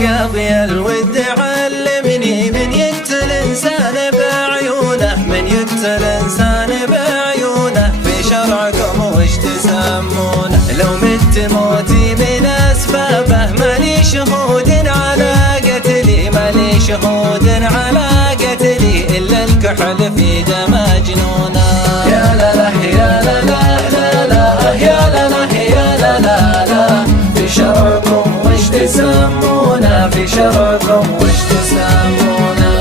قاضي الود علمني من يقتل انسان بعيونه، من يقتل انسان بعيونه، في شرعكم وش تسمونه؟ لو مت موتي من اسبابه، مالي شهود على قتلي، مالي شهود على قتلي، الا الكحل في دم مجنونه. يا لا لا يا لا لا لا لا يا لا لا يا لا لا لا، في شرعكم وش تسمونه؟ في شرعكم وش تسمونه؟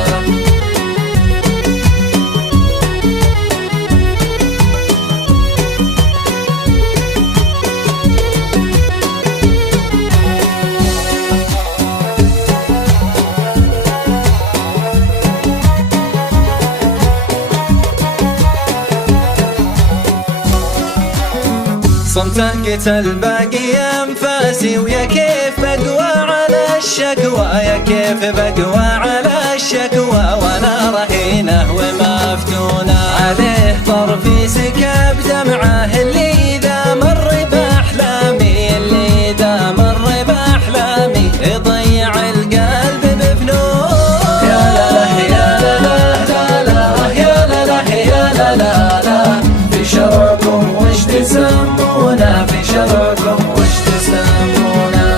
صمته قتل باقي انفاسي، ويا كيف بقوى على الشكوى، يا كيف بقوى على الشكوى، وانا رهينه ومفتونه. عليه طرفي سكب دمعه، اللي اذا مر باحلامي، اللي اذا مر باحلامي، يضيع القلب بفنون. يا لا لا يا لا لا لا يا لا لا يا لا لا لا، في شرعكم وش تسمونه؟ في شرعكم وش تسمونه؟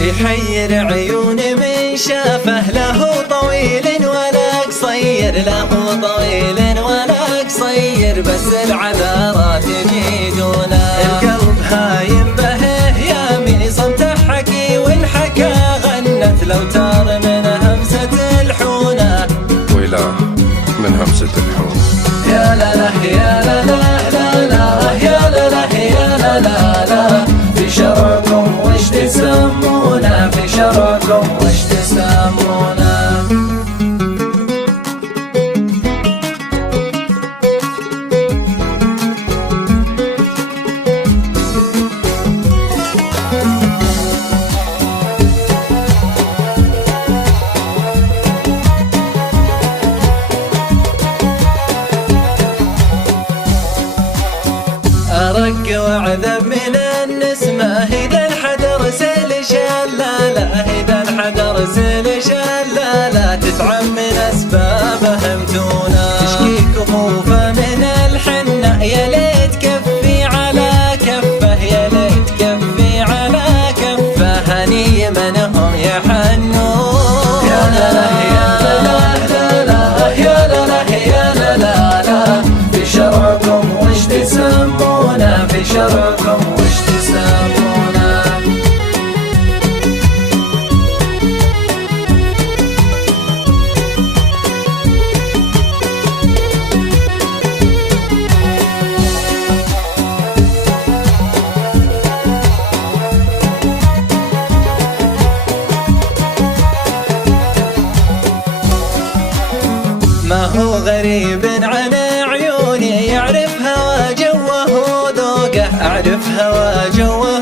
يحير عيوني من شافه، له طويل ولا قصير، له طويل ولا قصير، بس العذارات يجيدونه. القلب هايم به يامي، صمته حكي والحكى غنت، لو تار من همسة الحونه، ويلا من همسة الحونه. يا لا لا يا لا لا لا لا يا لا لا يا لا لا لا، في شرعكم وش تسمونه؟ في شرعكم وش تسمونه؟ أرق وعذب من النسمة، إذا انحدر سيل شلالة، إذا انحدر سيل شلالة، تتعب من أسبابه متونة. تشكي كفوفه من الحنة، يا ليت كفي على كفه، يا ليت كفي على كفه، هني منهم يحنون. يا لا لا يا لا لا لا يا لا لا يا لا لا لا، في شرعكم وش تسمونه؟ في شرعكم وش تسمونه؟ ما هو غريب عن عيوني، يعرف هوى جوه ذوقه، أعرف هوى جوه